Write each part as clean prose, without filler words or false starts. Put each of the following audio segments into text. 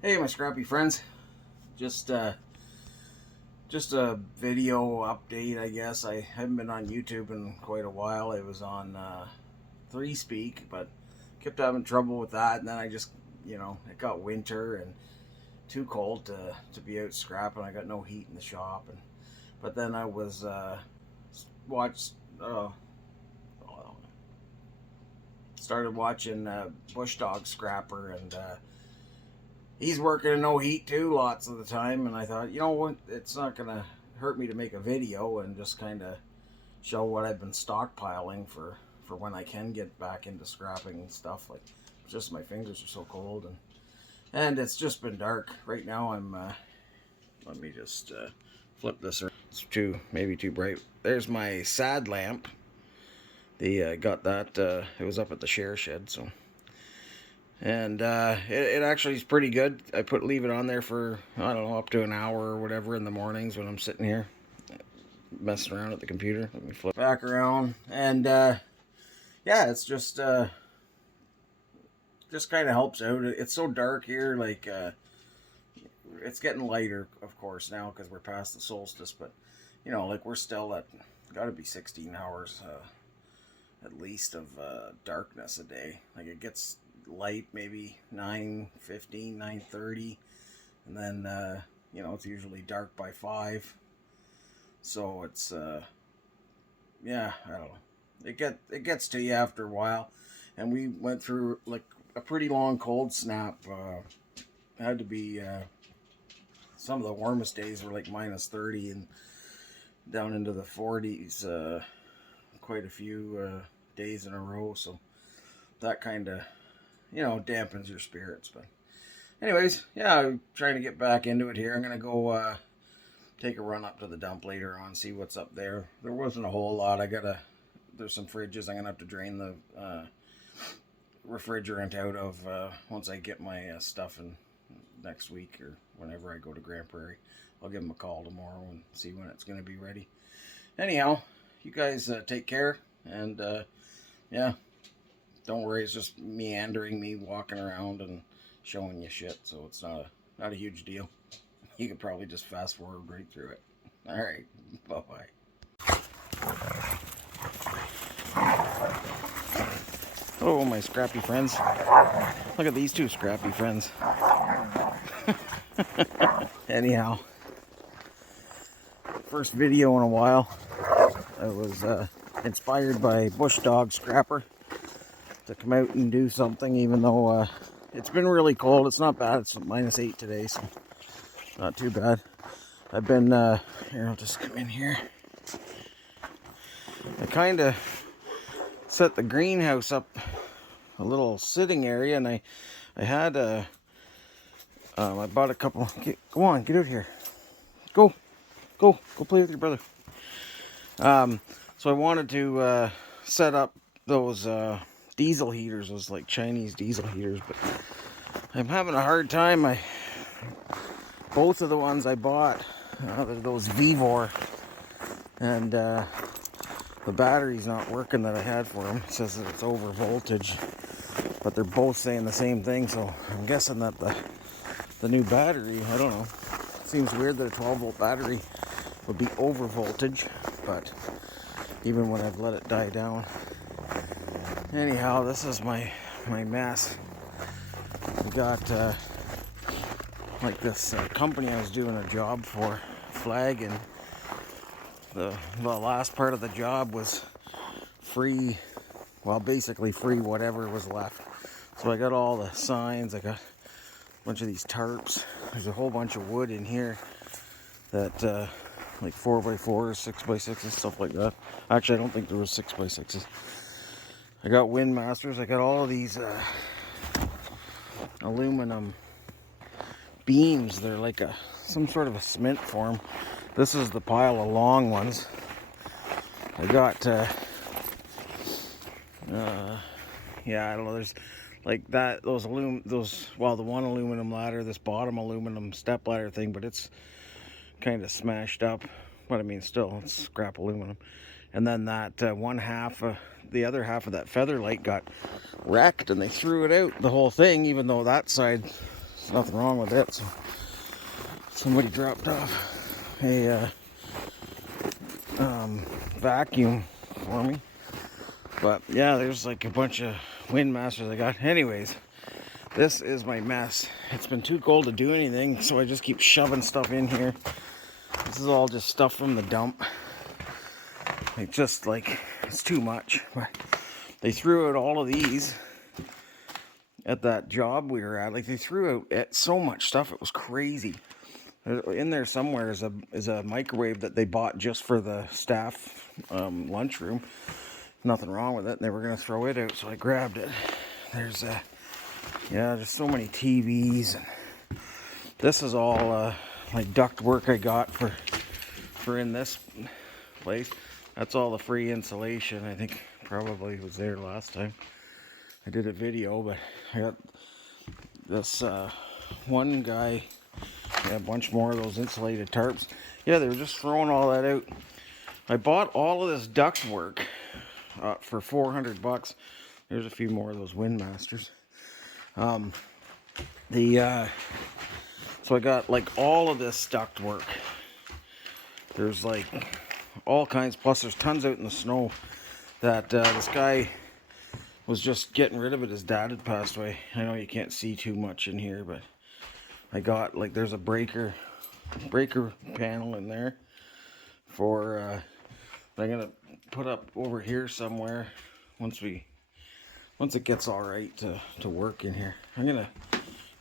Hey, my scrappy friends. Just uh, just a video update, I guess. I haven't been on YouTube in quite a while. I was on Three Speak, but kept having trouble with that. And then I just, it got winter and too cold to be out scrapping. I got no heat in the shop, but then I was watched started watching Bush Dog Scrapper, and he's working in no heat too lots of the time. And I thought, you know what, it's not gonna hurt me to make a video and just kind of show what I've been stockpiling for when I can get back into scrapping and stuff. Like, just my fingers are so cold, and it's just been dark right now. I'm let me just flip this around. It's maybe too bright. There's my sad lamp. They got that, it was up at the share shed, so. And it actually is pretty good. I leave it on there for, I don't know, up to an hour or whatever in the mornings when I'm sitting here messing around at the computer. Let me flip back around. And yeah, it's just kind of helps out. It's so dark here, like it's getting lighter, of course, now because we're past the solstice. But, like we're still at, got to be 16 hours at least of darkness a day. Like it gets light maybe 9:15, 9:30, and then it's usually dark by 5. So it's yeah, I don't know. It gets to you after a while, and we went through like a pretty long cold snap. Had to be some of the warmest days were like -30 and down into the 40s. Quite a few days in a row, so that kind of dampens your spirits. But anyways, yeah, I'm trying to get back into it here. I'm gonna go take a run up to the dump later on, see what's up there. There wasn't a whole lot. There's some fridges I'm gonna have to drain the refrigerant out of once I get my stuff in next week or whenever I go to Grand Prairie. I'll give them a call tomorrow and see when it's gonna be ready. Anyhow, you guys take care, and yeah, don't worry, it's just meandering, me walking around and showing you shit, so it's not a huge deal. You could probably just fast forward right through it. Alright, bye-bye. Oh, my scrappy friends. Look at these two scrappy friends. Anyhow, first video in a while. I was inspired by Bush Dog Scrapper to come out and do something, even though it's been really cold. It's not bad. It's -8 today, so not too bad. I've been here, I'll just come in here. I kind of set the greenhouse up a little sitting area, and I had I bought a couple. Go on, get out here. Go play with your brother. So I wanted to set up those diesel heaters, those like Chinese diesel heaters, but I'm having a hard time. Both of the ones I bought, they're those Vevor, and the battery's not working that I had for them. It says that it's over voltage, but they're both saying the same thing, so I'm guessing that the new battery, I don't know. It seems weird that a 12-volt battery would be over voltage, but even when I've let it die down. Anyhow, this is my mess. We got like this company I was doing a job for, flagging. The last part of the job was free, well, basically free whatever was left. So I got all the signs, I got a bunch of these tarps. There's a whole bunch of wood in here that like 4x4s, 6x6s, stuff like that. Actually, I don't think there was 6x6s. I got Windmasters. I got all of these aluminum beams. They're like some sort of a cement form. This is the pile of long ones. I got yeah, I don't know. There's like that. The one aluminum ladder, this bottom aluminum step ladder thing, but it's kind of smashed up. But I mean, still, it's scrap aluminum. And then that the other half of that feather light got wrecked, and they threw it out, the whole thing, even though that side There's nothing wrong with it. So somebody dropped off a vacuum for me. But yeah, there's like a bunch of Windmasters I got. Anyways, this is my mess. It's been too cold to do anything, so I just keep shoving stuff in here. This is all just stuff from the dump. It's too much. They threw out all of these at that job we were at. Like, they threw out so much stuff, it was crazy. In there somewhere is a microwave that they bought just for the staff lunchroom. Nothing wrong with it. They were gonna throw it out, so I grabbed it. There's just so many TVs, and this is all like duct work I got for in this place. That's all the free insulation. I think probably was there last time I did a video, but I got this one guy. Yeah, a bunch more of those insulated tarps. Yeah, they were just throwing all that out. I bought all of this duct work for $400. There's a few more of those Windmasters. So I got like all of this duct work. There's like all kinds. Plus, there's tons out in the snow that this guy was just getting rid of it. His dad had passed away. I know you can't see too much in here, but I got, like, there's a breaker panel in there for I'm gonna put up over here somewhere once it gets all right to work in here. I'm gonna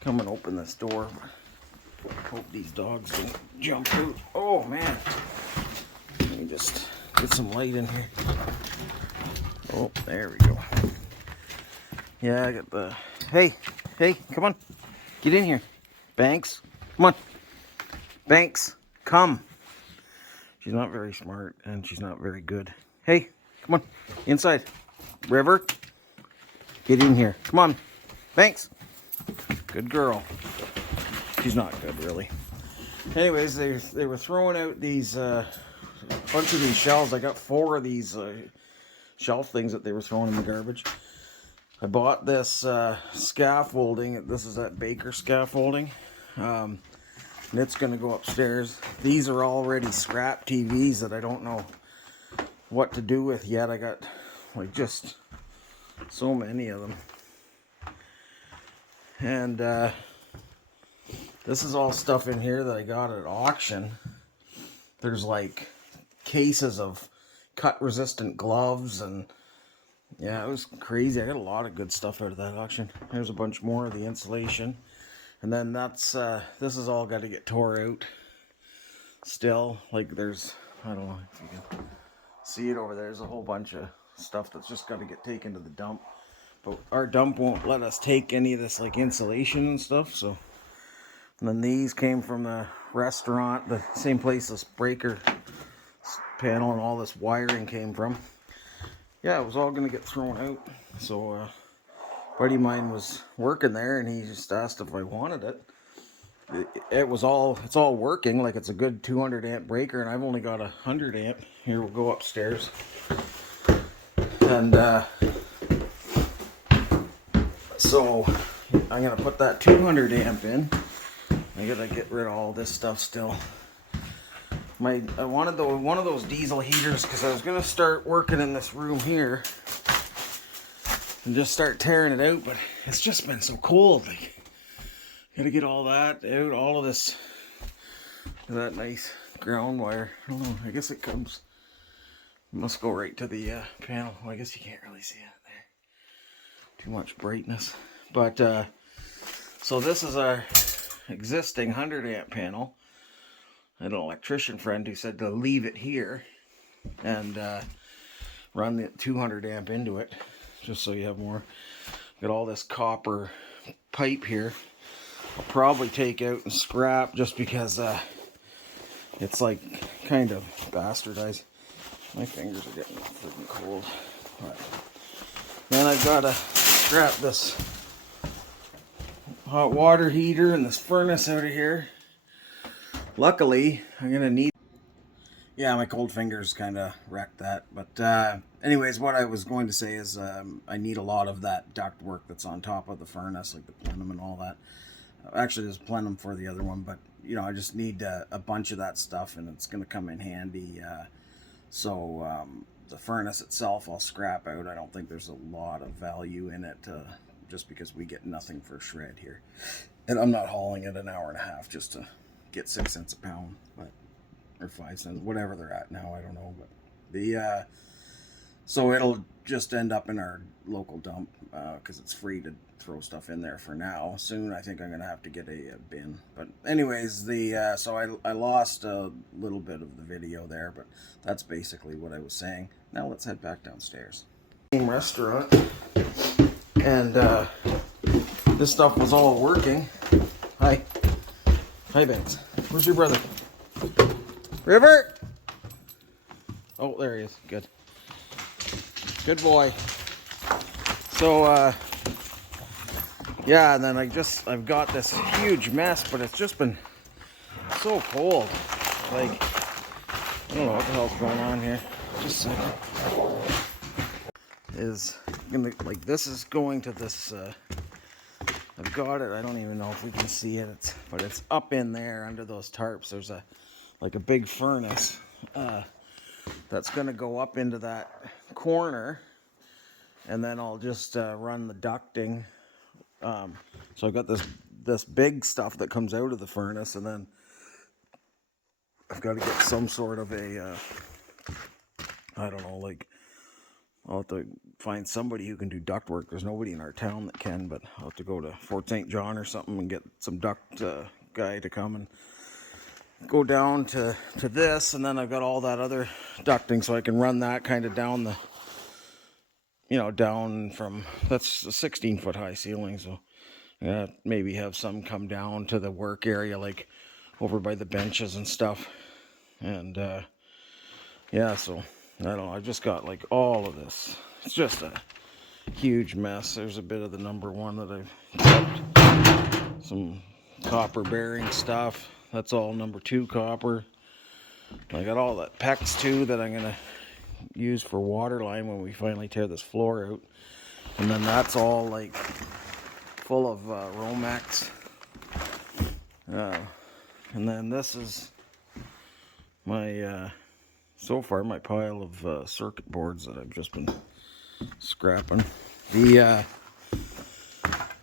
come and open this door. Hope these dogs don't jump out. Oh man, let me just get some light in here. Oh, there we go. Yeah, I got the hey, come on, get in here. Banks, come on. Banks, come. She's not very smart, and she's not very good. Hey, come on, inside. River, get in here. Come on, Banks. Good girl. She's not good, really. Anyways, they were throwing out these bunch of these shelves. I got 4 of these shelf things that they were throwing in the garbage. I bought this scaffolding. This is that Baker scaffolding. And it's going to go upstairs. These are already scrap TVs that I don't know what to do with yet. I got like just so many of them. And this is all stuff in here that I got at auction. There's like cases of cut resistant gloves, and yeah, it was crazy. I got a lot of good stuff out of that auction. There's a bunch more of the insulation. And then this is all got to get tore out still. Like, there's, I don't know if you can see it over there. There's a whole bunch of stuff that's just got to get taken to the dump. But our dump won't let us take any of this like insulation and stuff. So, and then these came from the restaurant, the same place this breaker panel and all this wiring came from. Yeah, it was all going to get thrown out. So, buddy of mine was working there, and he just asked if I wanted it. It's all working. Like, it's a good 200 amp breaker, and I've only got 100 amp. Here, we'll go upstairs. And so I'm gonna put that 200 amp in. I gotta get rid of all this stuff still. I wanted one of those diesel heaters because I was gonna start working in this room here and just start tearing it out, but it's just been so cold. Like, gotta get all that out, all of this, that nice ground wire. I don't know, I guess it must go right to the panel. Well, I guess you can't really see it there. Too much brightness. But, so this is our existing 100 amp panel. I had an electrician friend who said to leave it here and run the 200 amp into it, just so you have more. Got all this copper pipe here. I'll probably take out and scrap just because it's like kind of bastardized. My fingers are getting freaking cold. But then I've got to scrap this hot water heater and this furnace out of here. Luckily, I'm gonna need. Yeah, my cold fingers kind of wrecked that. But anyways, what I was going to say is I need a lot of that duct work that's on top of the furnace, like the plenum and all that. Actually, there's plenum for the other one, but you know, I just need a bunch of that stuff, and it's going to come in handy. The furnace itself, I'll scrap out. I don't think there's a lot of value in it, just because we get nothing for shred here, and I'm not hauling it an hour and a half just to get 6 cents a pound, but or 5 cents, whatever they're at now. I don't know, but the so it'll just end up in our local dump because it's free to throw stuff in there for now. Soon I think I'm gonna have to get a bin. But anyways, so I lost a little bit of the video there, but that's basically what I was saying. Now let's head back downstairs. Restaurant, and this stuff was all working. Hi, Banks. Where's your brother? River. Oh, there he is. Good. Good boy. So, yeah, and then I've got this huge mess, but it's just been so cold. Like, I don't know what the hell's going on here. Just a second. This is going to this, I've got it. I don't even know if we can see it, but it's up in there under those tarps. There's a big furnace, that's going to go up into that corner, and then I'll just run the ducting. So I've got this big stuff that comes out of the furnace, and then I've got to get some sort of a I don't know, like I'll have to find somebody who can do duct work. There's nobody in our town that can, but I'll have to go to Fort St. John or something and get some duct guy to come and go down to this, and then I've got all that other ducting, so I can run that kind of down the, down from, that's a 16-foot high ceiling, so maybe have some come down to the work area, like over by the benches and stuff, and yeah, so I don't know, I just got like all of this. It's just a huge mess. There's a bit of the number one that I've kept, some copper bearing stuff. That's all number 2 copper. I got all that PEX too that I'm gonna use for water line when we finally tear this floor out. And then that's all like full of Romex. And then this is my, so far, my pile of circuit boards that I've just been scrapping.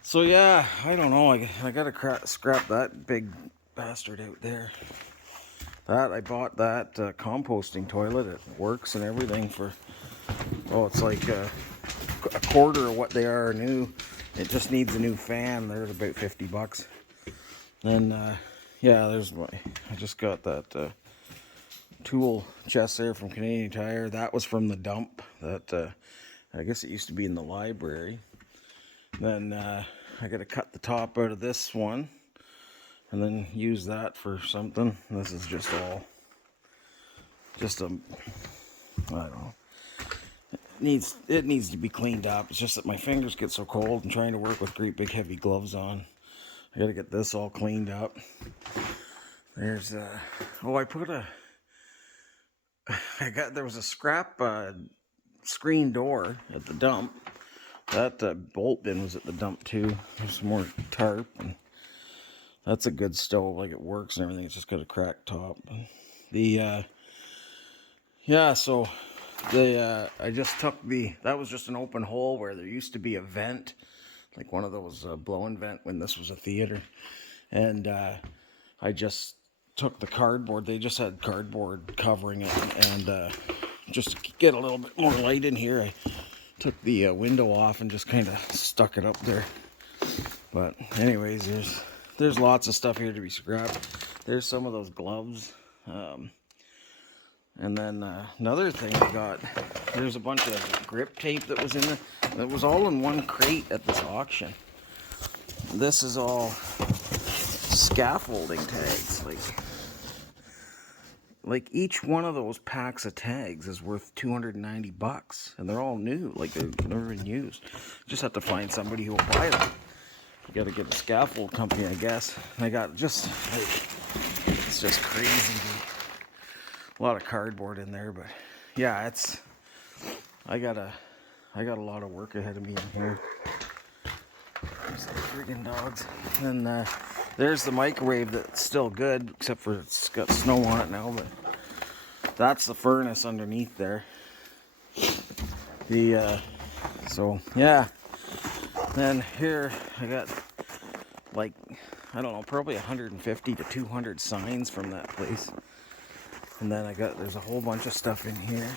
So yeah, I don't know, I gotta scrap that big bastard out there. I bought that composting toilet. It works and everything for, it's like a quarter of what they are new. It just needs a new fan. They're at about $50. Then yeah, I just got that tool chest there from Canadian Tire. That was from the dump. That I guess it used to be in the library. Then I got to cut the top out of this one and then use that for something. This is just all, I don't know. It needs to be cleaned up. It's just that my fingers get so cold and trying to work with great big heavy gloves on. I got to get this all cleaned up. There's there was a scrap screen door at the dump. That bolt bin was at the dump too. There's some more tarp, and that's a good stove. Like, it works and everything. It's just got a cracked top. So I just took that was just an open hole where there used to be a vent, like one of those blowing vent when this was a theater, and I just took the cardboard. They just had cardboard covering it, and just to get a little bit more light in here, I took the window off and just kind of stuck it up there. But anyways, there's lots of stuff here to be scrapped. There's some of those gloves, and then another thing I got, there's a bunch of grip tape that was in there. It was all in one crate at this auction. This is all scaffolding tags. Like each one of those packs of tags is worth $290, and they're all new. Like, they've never been used. Just have to find somebody who will buy them. You got to get a scaffold company, I guess. I got it's just crazy. A lot of cardboard in there, but yeah, I got a lot of work ahead of me in here. There's the friggin' dogs. And There's the microwave that's still good, except for it's got snow on it now, but that's the furnace underneath there. So yeah. Then here I got like, I don't know, probably 150 to 200 signs from that place. And then there's a whole bunch of stuff in here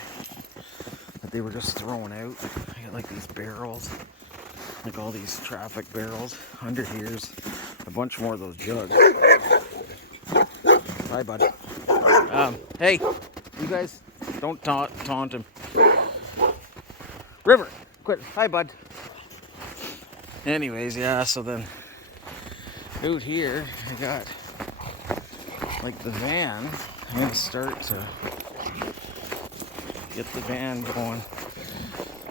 that they were just throwing out. I got like these barrels, like all these traffic barrels. Under here's a bunch more of those jugs. Hi, bud. Hey, you guys, don't taunt him. River, quit. Hi, bud. Anyways, yeah, so then out here, I got like the van. I'm gonna start to get the van going.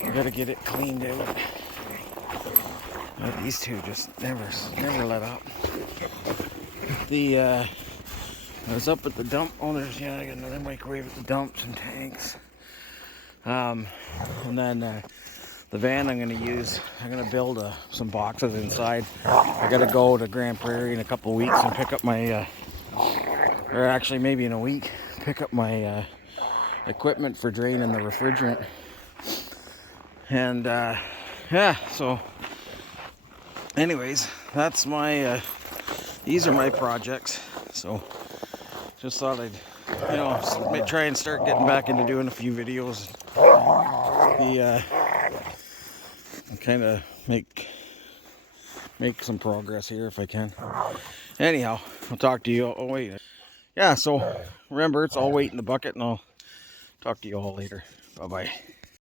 I gotta get it cleaned out. These two just never let up. I was up at the dump. Oh, I got another microwave at the dump, some tanks. And then the van I'm gonna build some boxes inside. I gotta go to Grand Prairie in a couple of weeks and pick up my, or actually maybe in a week, pick up my equipment for draining the refrigerant. And yeah, so anyways, that's these are my projects. So just thought I'd try and start getting back into doing a few videos. Kind of make some progress here if I can. Anyhow, I'll talk to you. Oh wait, yeah. So remember, it's all weight in the bucket, and I'll talk to you all later. Bye bye.